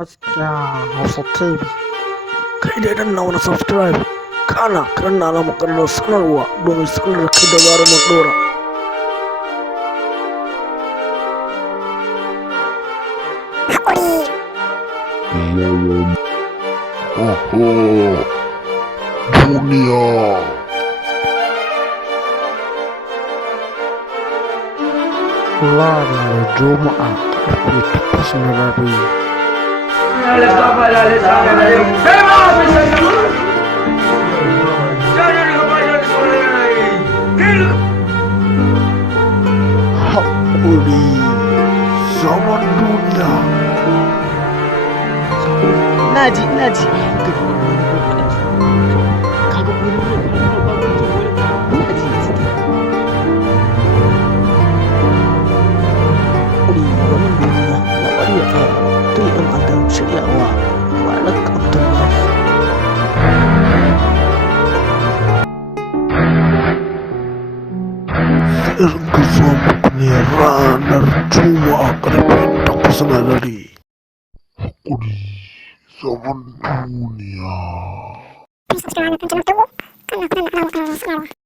gaskiya Hausa TV. Kai dai danna wani subscribe, kana ka danna alamar ƙararrawar sanarwa domin sanar da kai da zarar mun ɗora. Zaman. Duniya. Ranar Juma'a ƙarfe 8 na dare. Hakuri, zaman duniya. Naji kaga zaman duniya na bari ya fara tun ɗan adam shiryawa ba na kamtar lafi. Irin ka zuwa muku ne ranar Juma'a ƙarfe 8 na dare. Hakuri, zaman duniya. Please subscribe to my channel.